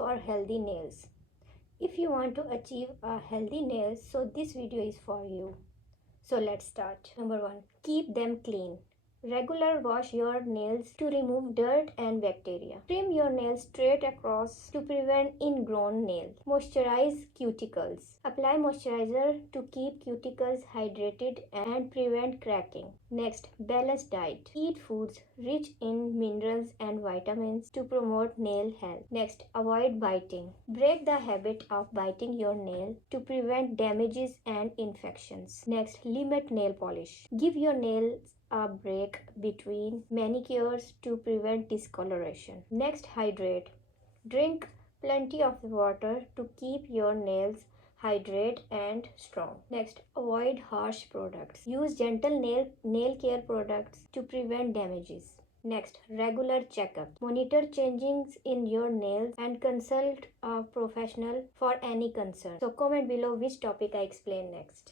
for healthy nails. If you want to achieve a healthy nails, so this video is for you. So let's start. Number 1. Keep them clean. Regular wash your nails to remove dirt and bacteria. Trim your nails straight across to prevent ingrown nails. Moisturize cuticles. Apply moisturizer to keep cuticles hydrated and prevent cracking. Next, balanced diet. Eat foods rich in minerals and vitamins to promote nail health. Next, avoid biting. Break the habit of biting your nail to prevent damages and infections. Next, limit nail polish. Give your nails a break between manicures to prevent discoloration. Next, hydrate. Drink plenty of water to keep your nails hydrated and strong. Next, avoid harsh products. Use gentle nail care products to prevent damages. Next, regular checkup. Monitor changes in your nails and consult a professional for any concern. So comment below which topic I explain next.